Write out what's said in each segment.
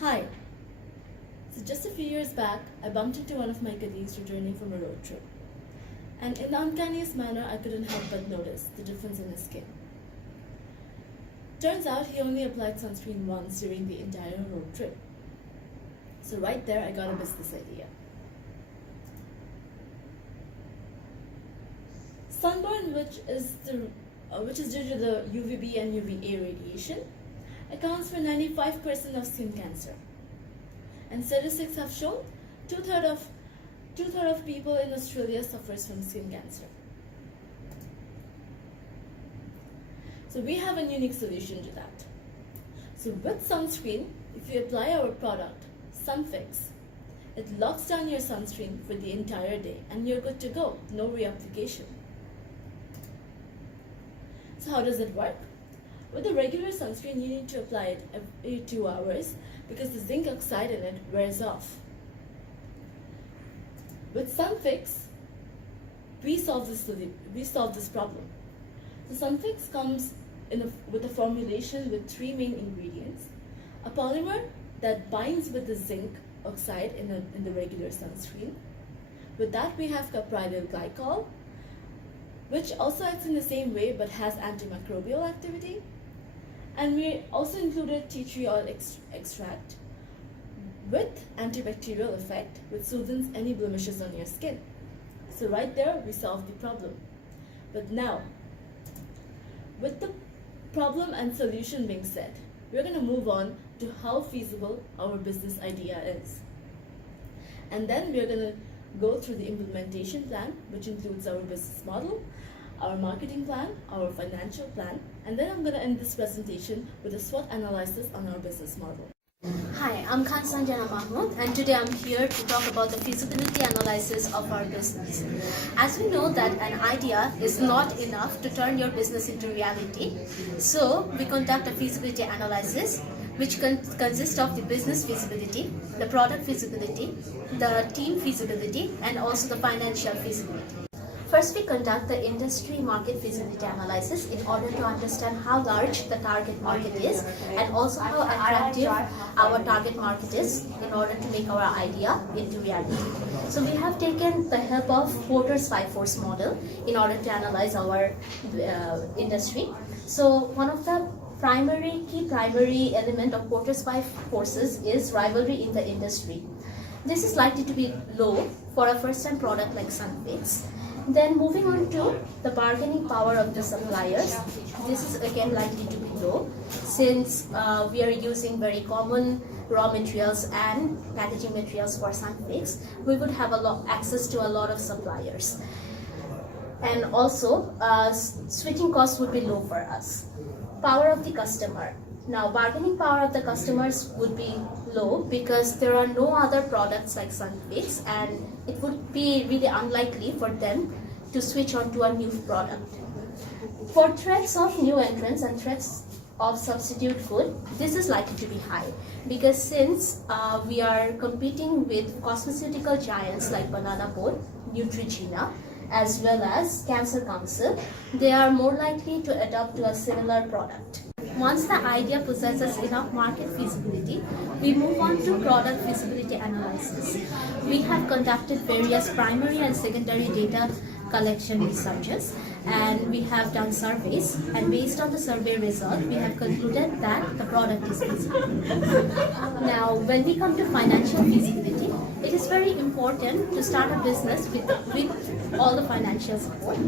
Hi. So just a few years back, I bumped into one of my colleagues returning from a road trip. And in the uncanniest manner, I couldn't help but notice the difference in his skin. Turns out he only applied sunscreen once during the entire road trip. So right there, I got a business idea. Sunburn, which is due to the UVB and UVA radiation, accounts for 95% of skin cancer. And statistics have shown two-thirds of people in Australia suffers from skin cancer. So we have a unique solution to that. So with sunscreen, if you apply our product, SunFix, it locks down your sunscreen for the entire day and you're good to go, no reapplication. So how does it work? With the regular sunscreen, you need to apply it every 2 hours because the zinc oxide in it wears off. With SunFix, we solve this problem. The SunFix comes with a formulation with 3 main ingredients: a polymer that binds with the zinc oxide in the regular sunscreen. With that, we have caprylyl glycol, which also acts in the same way but has antimicrobial activity. And we also included tea tree oil extract with antibacterial effect, which soothes any blemishes on your skin. So right there, we solved the problem. But now, with the problem and solution being said, we're going to move on to how feasible our business idea is. And then we're going to go through the implementation plan, which includes our business model, our marketing plan, our financial plan, and then I'm going to end this presentation with a SWOT analysis on our business model. Hi, I'm Khan Sanjana Mahmood, and today I'm here to talk about the feasibility analysis of our business. As we know that an idea is not enough to turn your business into reality, so we conduct a feasibility analysis which consists of the business feasibility, the product feasibility, the team feasibility, and also the financial feasibility. First, we conduct the industry market feasibility analysis in order to understand how large the target market is and also how attractive our target market is in order to make our idea into reality. So we have taken the help of Porter's 5-force model in order to analyze our industry. So one of the key primary element of Porter's 5 forces is rivalry in the industry. This is likely to be low for a first-time product like SunFix. Then moving on to the bargaining power of the suppliers, this is again likely to be low since we are using very common raw materials and packaging materials for SunFix. We would have access to a lot of suppliers. And also, switching costs would be low for us. Power of the customer. Now, bargaining power of the customers would be low because there are no other products like SunFix, and it would be really unlikely for them to switch on to a new product. For threats of new entrants and threats of substitute food, this is likely to be high because since we are competing with cosmeceutical giants like Banana Boat, Neutrogena, as well as Cancer Council, they are more likely to adapt to a similar product. Once the idea possesses enough market feasibility, we move on to product feasibility analysis. We have conducted various primary and secondary data collection researches, and we have done surveys, and based on the survey result, we have concluded that the product is feasible. Now, when we come to financial feasibility, it is very important to start a business with all the financial support.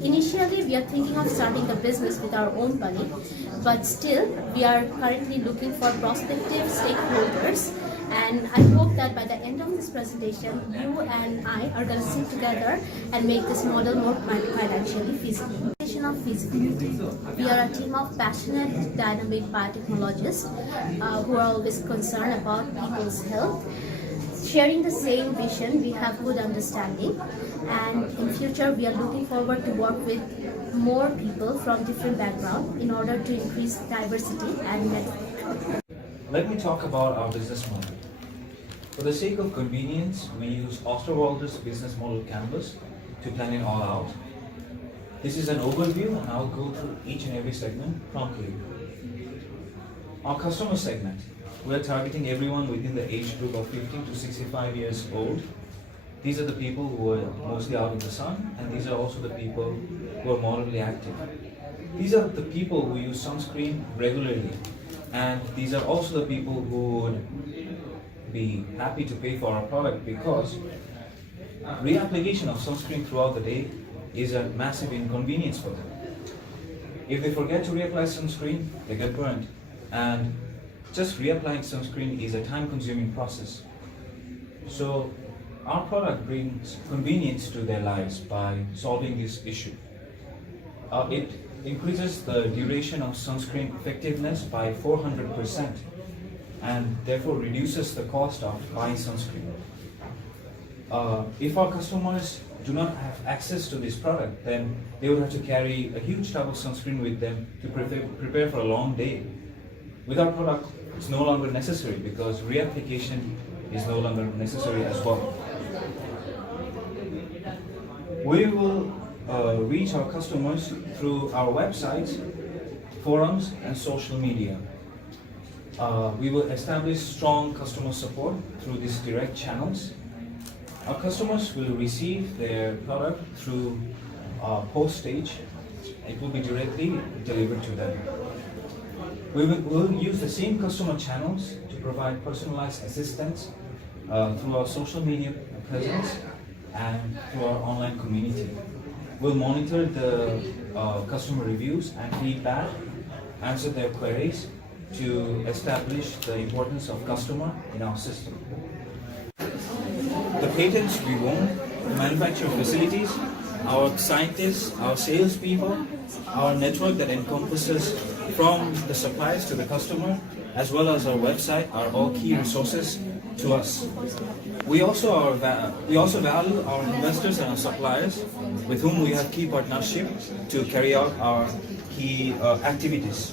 Initially, we are thinking of starting the business with our own money, but still, we are currently looking for prospective stakeholders. And I hope that by the end of this presentation, you and I are going to sit together and make this model more financially feasible. Of feasibility. We are a team of passionate, dynamic biotechnologists who are always concerned about people's health. Sharing the same vision, we have good understanding, and in future we are looking forward to work with more people from different backgrounds in order to increase diversity and network. Let me talk about our business model. For the sake of convenience, we use Osterwalder's business model canvas to plan it all out. This is an overview, and I'll go through each and every segment promptly. Our customer segment. we're targeting everyone within the age group of 15 to 65 years old. These are the people who are mostly out in the sun, and these are also the people who are moderately active. These are the people who use sunscreen regularly, and these are also the people who would be happy to pay for our product, because reapplication of sunscreen throughout the day is a massive inconvenience for them. If they forget to reapply sunscreen, they get burnt, and just reapplying sunscreen is a time-consuming process. So our product brings convenience to their lives by solving this issue. It increases the duration of sunscreen effectiveness by 400%, and therefore reduces the cost of buying sunscreen. If our customers do not have access to this product, then they would have to carry a huge tub of sunscreen with them to prepare for a long day. With our product, it's no longer necessary, because reapplication is no longer necessary as well. We will reach our customers through our websites, forums, and social media. We will establish strong customer support through these direct channels. Our customers will receive their product through postage. It will be directly delivered to them. We will use the same customer channels to provide personalized assistance through our social media presence and through our online community. We'll monitor the customer reviews and feedback, answer their queries to establish the importance of customer in our system. The patents we own, the manufacturing facilities, our scientists, our salespeople, our network that encompasses from the suppliers to the customer, as well as our website, are all key resources to us. We also value our investors and our suppliers, with whom we have key partnership to carry out our key activities,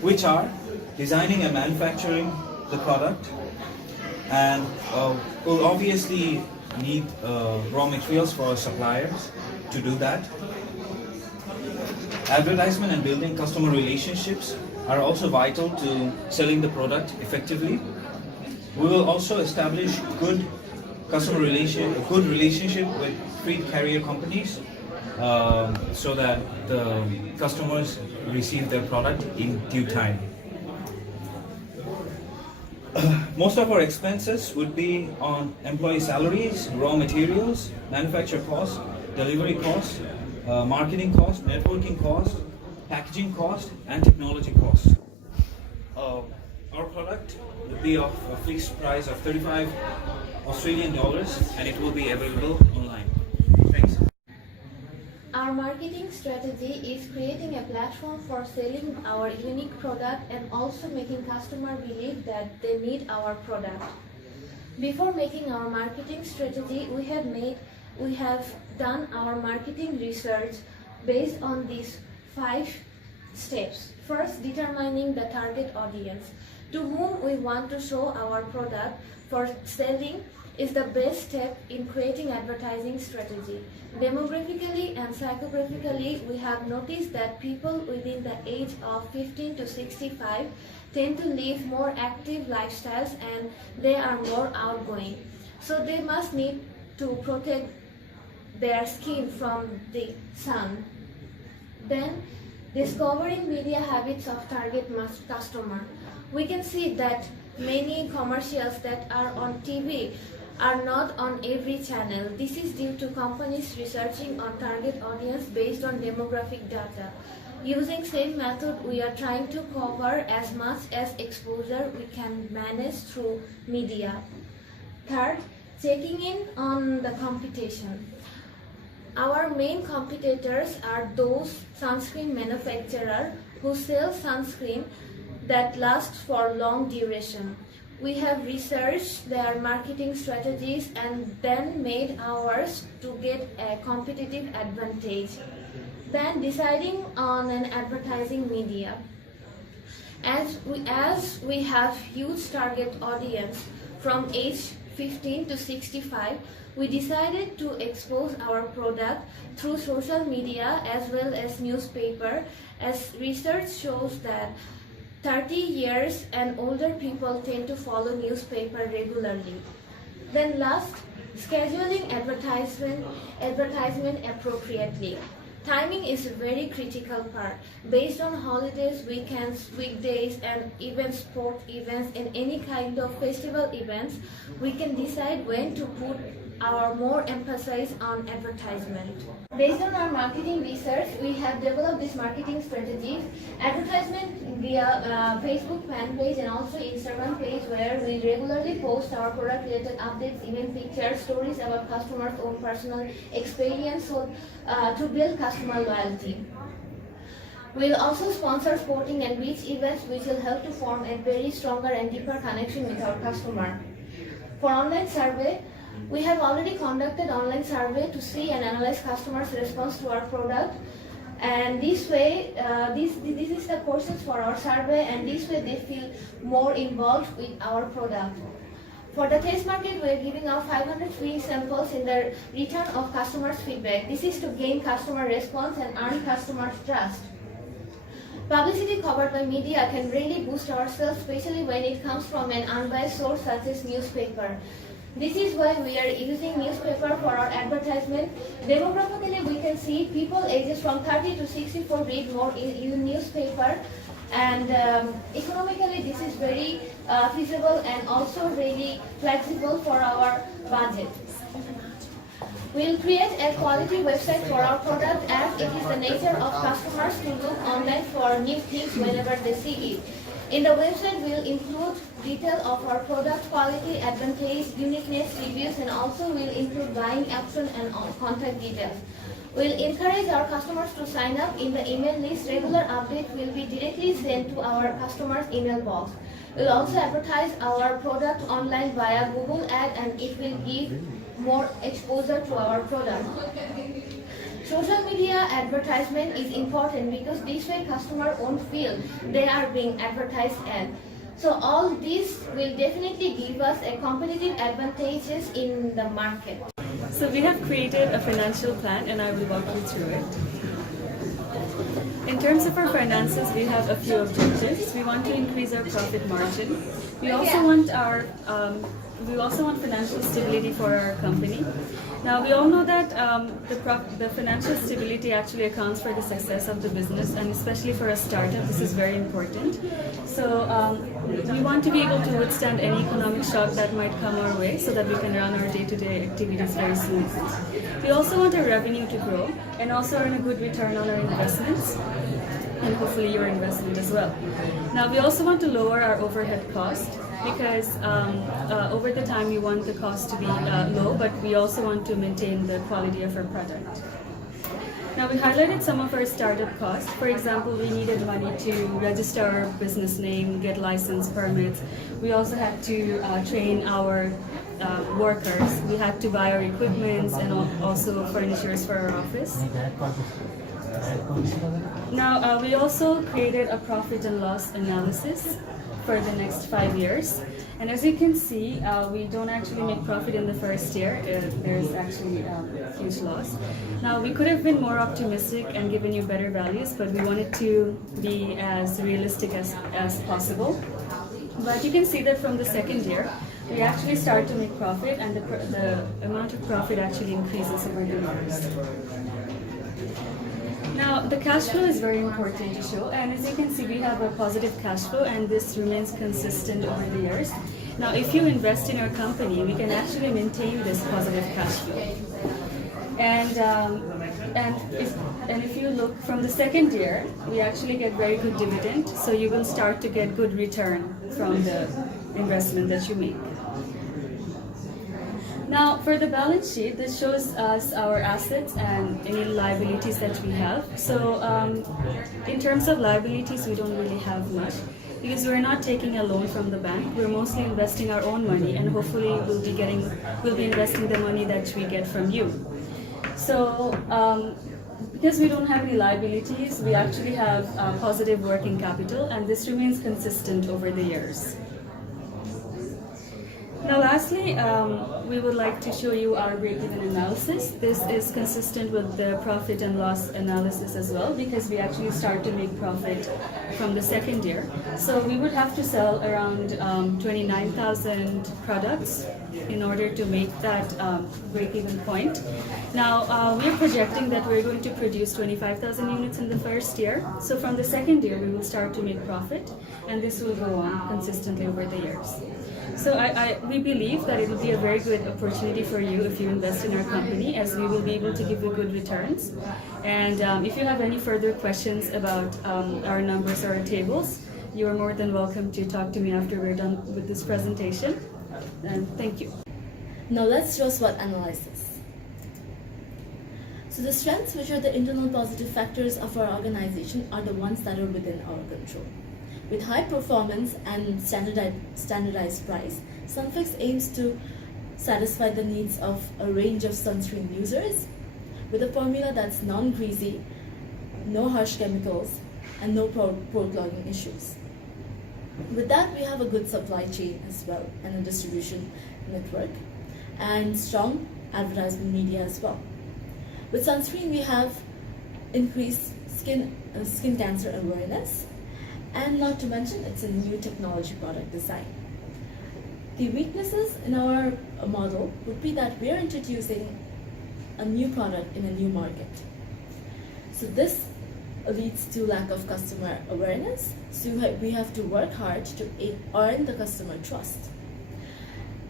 which are designing and manufacturing the product, and we'll obviously need raw materials for our suppliers to do that. Advertisement and building customer relationships are also vital to selling the product effectively. We will also establish good relationship with freight carrier companies, so that the customers receive their product in due time. Most of our expenses would be on employee salaries, raw materials, manufacture costs, delivery costs, marketing costs, networking costs, packaging costs, and technology costs. Our product will be of a fixed price of 35 Australian dollars, and it will be available online. Thanks. Our marketing strategy is creating a platform for selling our unique product and also making customers believe that they need our product. Before making our marketing strategy, we have done our marketing research based on these 5 steps. First, determining the target audience to whom we want to show our product for selling is the best step in creating advertising strategy. Demographically and psychographically, we have noticed that people within the age of 15 to 65 tend to live more active lifestyles, and they are more outgoing. So they must need to protect their skin from the sun. Then, discovering media habits of target customer. We can see that many commercials that are on TV are not on every channel. This is due to companies researching on target audience based on demographic data. Using same method, we are trying to cover as much as exposure we can manage through media. Third, checking in on the competition. Our main competitors are those sunscreen manufacturers who sell sunscreen that lasts for long duration. We have researched their marketing strategies and then made ours to get a competitive advantage. Then deciding on an advertising media. As we have huge target audience from age 15 to 65, we decided to expose our product through social media as well as newspaper, as research shows that 30 years and older people tend to follow newspaper regularly. Then last, scheduling advertisement appropriately. Timing is a very critical part. Based on holidays, weekends, weekdays, and even sport events and any kind of festival events, we can decide when to put our more emphasis on advertisement. Based on our marketing research, we have developed this marketing strategies. Advertisement via Facebook fan page and also Instagram page, where we regularly post our product related updates, event pictures, stories about customers' own personal experience, to build customer loyalty. We'll also sponsor sporting and beach events, which will help to form a very stronger and deeper connection with our customer. For online survey, we have already conducted online survey to see and analyze customers' response to our product, and this way, this is the questions for our survey, and this way they feel more involved with our product. For the test market, we are giving out 500 free samples in the return of customers' feedback. This is to gain customer response and earn customers' trust. Publicity covered by media can really boost our sales, especially when it comes from an unbiased source such as newspaper. This is why we are using newspaper for our advertisement. Demographically, we can see people ages from 30 to 64 read more in newspaper, and economically this is very feasible and also really flexible for our budget. We'll create a quality website for our product, as it is the nature of customers to look online for new things whenever they see it. In the website, we'll include detail of our product quality, advantage, uniqueness, reviews, and also we'll include buying option and contact details. We'll encourage our customers to sign up in the email list. Regular updates will be directly sent to our customers' email box. We'll also advertise our product online via Google Ad, and it will give more exposure to our product. Social media advertisement is important because this way customers won't feel they are being advertised at. So all this will definitely give us a competitive advantages in the market. So we have created a financial plan, and I will walk you through it. In terms of our finances, we have a few objectives. We want to increase our profit margin. We also want financial stability for our company. Now, we all know that the financial stability actually accounts for the success of the business, and especially for a startup, this is very important. So we want to be able to withstand any economic shock that might come our way, so that we can run our day-to-day activities very smoothly. We also want our revenue to grow and also earn a good return on our investments, and hopefully your investment as well. Now, we also want to lower our overhead cost, because over the time we want the cost to be low, but we also want to maintain the quality of our product. Now, we highlighted some of our startup costs. For example, we needed money to register our business name, get license permits. We also had to train our workers. We had to buy our equipment and also furnitures for our office. Now, we also created a profit and loss analysis for the next 5 years. And as you can see, we don't actually make profit in the first year. There's actually a huge loss. Now, we could have been more optimistic and given you better values, but we wanted to be as realistic as possible. But you can see that from the second year, we actually start to make profit, and the amount of profit actually increases over the years. Now, the cash flow is very important to show, and as you can see, we have a positive cash flow, and this remains consistent over the years. Now, if you invest in our company, we can actually maintain this positive cash flow. And if you look from the second year, we actually get very good dividend, so you will start to get good return from the investment that you make. Now, for the balance sheet, this shows us our assets and any liabilities that we have. So, in terms of liabilities, we don't really have much, because we're not taking a loan from the bank. We're mostly investing our own money, and hopefully we'll be investing the money that we get from you. So, because we don't have any liabilities, we actually have positive working capital, and this remains consistent over the years. Now, lastly, we would like to show you our break-even analysis. This is consistent with the profit and loss analysis as well, because we actually start to make profit from the second year. So we would have to sell around 29,000 products in order to make that break-even point. Now, we're projecting that we're going to produce 25,000 units in the first year. So from the second year, we will start to make profit, and this will go on consistently over the years. So we believe that it will be a very good opportunity for you if you invest in our company, as we will be able to give you good returns. And if you have any further questions about our numbers or our tables, you are more than welcome to talk to me after we're done with this presentation. And thank you. Now let's do a SWOT analysis. So the strengths, which are the internal positive factors of our organization, are the ones that are within our control. With high performance and standardized price, SunFix aims to satisfy the needs of a range of sunscreen users with a formula that's non-greasy, no harsh chemicals, and no pore clogging issues. With that, we have a good supply chain as well, and a distribution network, and strong advertisement media as well. With sunscreen, we have increased skin cancer awareness, and not to mention, it's a new technology product design. The weaknesses in our model would be that we are introducing a new product in a new market. So this leads to lack of customer awareness, so we have to work hard to earn the customer trust.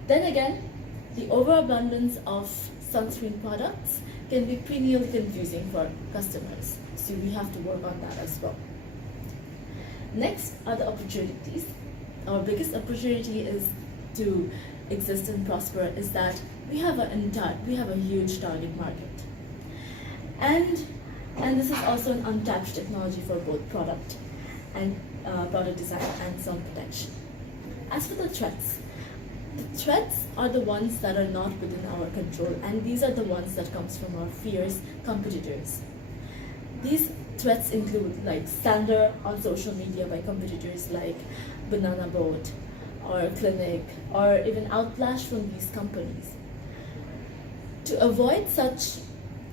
Then again, the overabundance of sunscreen products can be perennially confusing for customers, so we have to work on that as well. Next are the opportunities. Our biggest opportunity is to exist and prosper is that we have a huge target market, and this is also an untapped technology for both product design and sun protection. As for the threats are the ones that are not within our control, and these are the ones that comes from our fierce competitors. These threats include like slander on social media by competitors like Banana Boat or Clinic, or even outlash from these companies. To avoid such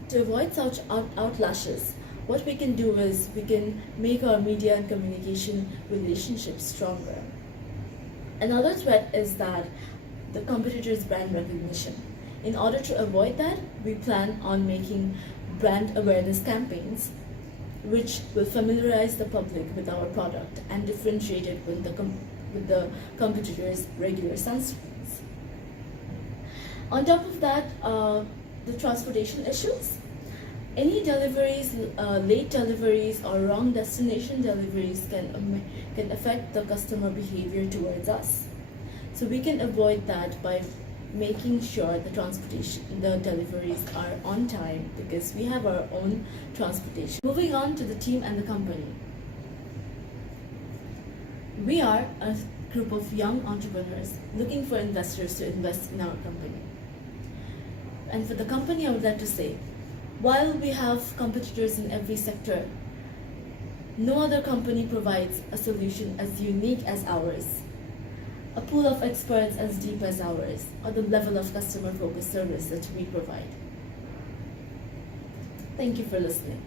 outlashes, what we can do is we can make our media and communication relationships stronger. Another threat is that the competitors' brand recognition. In order to avoid that, we plan on making brand awareness campaigns which will familiarize the public with our product and differentiate it with the competitors' regular sunscreens. On top of that, the transportation issues. Any deliveries, late deliveries or wrong destination deliveries can affect the customer behavior towards us. So we can avoid that by making sure the deliveries are on time, because we have our own transportation. Moving on to the team and the company. We are a group of young entrepreneurs looking for investors to invest in our company. And for the company, I would like to say, while we have competitors in every sector, no other company provides a solution as unique as ours, a pool of experts as deep as ours, or the level of customer-focused service that we provide. Thank you for listening.